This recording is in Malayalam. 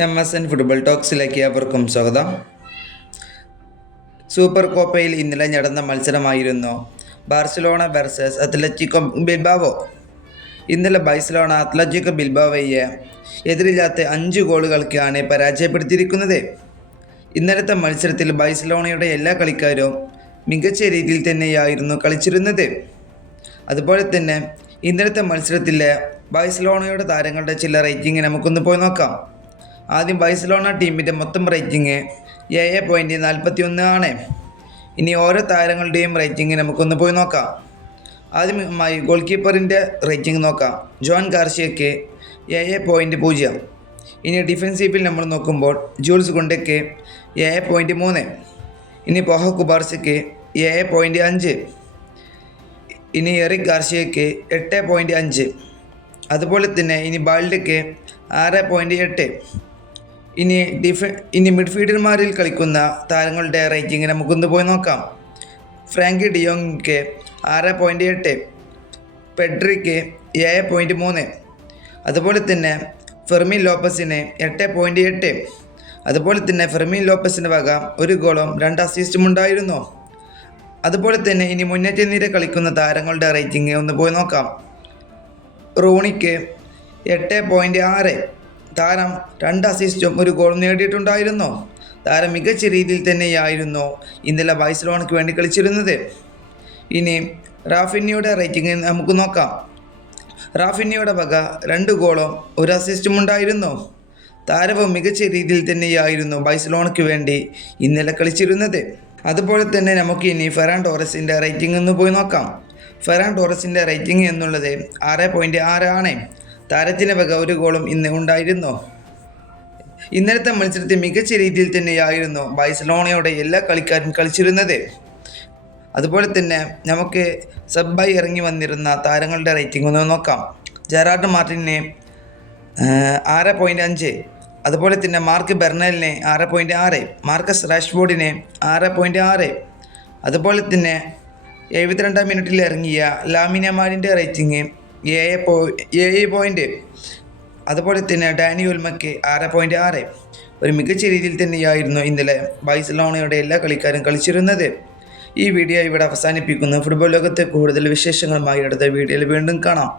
എം എസ് എൻ ഫുട്ബോൾ ടോക്സിലേക്ക് അവർക്കും സ്വാഗതം. സൂപ്പർ കോപ്പയിൽ ഇന്നലെ നടന്ന മത്സരമായിരുന്നു ബാർസലോണ വെർസസ് അത്ലറ്റിക്കോ ബിൽബാവോ ഇന്നലെ ബൈസലോണ അത്ലറ്റിക്കോ ബിൽബാവയെ എതിരില്ലാത്ത അഞ്ച് ഗോളുകൾക്കാണ് പരാജയപ്പെടുത്തിയിരിക്കുന്നത്. ഇന്നലത്തെ മത്സരത്തിൽ ബൈസലോണയുടെ എല്ലാ കളിക്കാരും മികച്ച രീതിയിൽ തന്നെയായിരുന്നു കളിച്ചിരുന്നത്. അതുപോലെ തന്നെ ഇന്നലത്തെ മത്സരത്തിലെ ബാഴ്സലോണയുടെ താരങ്ങളുടെ ചില റേറ്റിംഗ് നമുക്കൊന്ന് പോയി നോക്കാം. ആദ്യം ബൈസലോണ ടീമിന്റെ മൊത്തം റേറ്റിംഗ് ഏഴ് പോയിന്റ് നാൽപ്പത്തി ഒന്ന് ആണ്. ഇനി ഓരോ താരങ്ങളുടെയും റേറ്റിംഗ് നമുക്കൊന്ന് പോയി നോക്കാം. ആദ്യമായി ഗോൾ കീപ്പറിന്റെ റേറ്റിംഗ് നോക്കാം. ജോൺ ഗാർഷ്യയ്ക്ക് ഏഴ് പോയിന്റ് പൂജ്യം. ഇനി ഡിഫൻസീവിൽ നമ്മൾ നോക്കുമ്പോൾ ജൂൾസ് ഗുണ്ടയ്ക്ക് ഏഴ് പോയിന്റ് മൂന്ന്. ഇനി പോഹ കുബാർസയ്ക്ക് ഏഴ് പോയിന്റ് അഞ്ച്. ഇനി എറിക് ഗാർഷ്യയ്ക്ക് എട്ട് പോയിന്റ് അഞ്ച്. അതുപോലെ തന്നെ ഇനി ബാൾഡയ്ക്ക് ആറ് പോയിന്റ് എട്ട്. ഇനി ഡിഫ ഇനി മിഡ്ഫീൽഡർമാരിൽ കളിക്കുന്ന താരങ്ങളുടെ റേറ്റിംഗ് നമുക്കൊന്ന് പോയി നോക്കാം. ഫ്രാങ്കി ഡിയോങ്ങിക്ക് ആറ് പോയിന്റ് എട്ട് പെഡ്രിക്ക് ഏഴ് പോയിന്റ് മൂന്ന് അതുപോലെ തന്നെ ഫെർമിൻ ലോപ്പസിന് എട്ട് പോയിന്റ് എട്ട് അതുപോലെ തന്നെ ഫെർമിൻ ലോപ്പസിന് വക ഒരു ഗോളും രണ്ട് അസിസ്റ്റും ഉണ്ടായിരുന്നു. അതുപോലെ തന്നെ ഇനി മുന്നേറ്റ നിര കളിക്കുന്ന താരങ്ങളുടെ റേറ്റിംഗ് ഒന്ന് പോയി നോക്കാം. റോണിക്ക് എട്ട് പോയിന്റ് ആറ് താരം രണ്ട് അസിസ്റ്റും ഒരു ഗോളും നേടിയിട്ടുണ്ടായിരുന്നു. താരം മികച്ച രീതിയിൽ തന്നെയായിരുന്നു ഇന്നലെ ബൈസലോണയ്ക്ക് വേണ്ടി കളിച്ചിരുന്നത്. ഇനി റാഫിന്നിയുടെ റേറ്റിംഗ് നമുക്ക് നോക്കാം. റാഫിന്നിയുടെ വക രണ്ട് ഗോളും ഒരു അസിസ്റ്റും ഉണ്ടായിരുന്നു. താരവും മികച്ച രീതിയിൽ തന്നെയായിരുന്നു ബൈസലോണയ്ക്ക് വേണ്ടി ഇന്നലെ കളിച്ചിരുന്നത്. അതുപോലെ തന്നെ നമുക്ക് ഇനി ഫെറാൻ ടോറസിന്റെ റേറ്റിംഗ് ഒന്ന് പോയി നോക്കാം. ഫെറാൻ ടോറസിന്റെ റേറ്റിംഗ് എന്നുള്ളത് ആറ് പോയിന്റ് ആറ് ആണ്. താരത്തിന് വക ഒരു ഗോളും ഇന്ന് ഉണ്ടായിരുന്നു. ഇന്നലത്തെ മത്സരത്തിൽ മികച്ച രീതിയിൽ തന്നെയായിരുന്നു ബൈസലോണയുടെ എല്ലാ കളിക്കാരും കളിച്ചിരുന്നത്. അതുപോലെ തന്നെ നമുക്ക് സബ്ബായി ഇറങ്ങി വന്നിരുന്ന താരങ്ങളുടെ റേറ്റിംഗ് ഒന്ന് നോക്കാം. ജെറാർഡ് മാർട്ടിനെ ആറ് പോയിന്റ് അഞ്ച്. അതുപോലെ തന്നെ മാർക്ക് ബെർണലിനെ ആറ് പോയിന്റ് ആറ്. മാർക്കസ് റാഷ്ബോർഡിനെ ആറ് പോയിന്റ് ആറ്. അതുപോലെ തന്നെ എഴുപത്തിരണ്ടാം മിനിറ്റിൽ ഇറങ്ങിയ ലാമിനമാരിന്റെ റേറ്റിംഗ് ഏഴ് പോ ഏഴ് പോയിന്റ് അതുപോലെ തന്നെ ഡാനി ഉൽമയ്ക്ക് ആറ് പോയിന്റ് ആറ്. ഒരു മികച്ച രീതിയിൽ തന്നെയായിരുന്നു ഇന്നലെ ബൈസലോണയുടെ എല്ലാ കളിക്കാരും കളിച്ചിരുന്നത്. ഈ വീഡിയോ ഇവിടെ അവസാനിപ്പിക്കുന്നു. ഫുട്ബോൾ ലോകത്തെ കൂടുതൽ വിശേഷങ്ങളുമായി അടുത്ത വീഡിയോയിൽ വീണ്ടും കാണാം.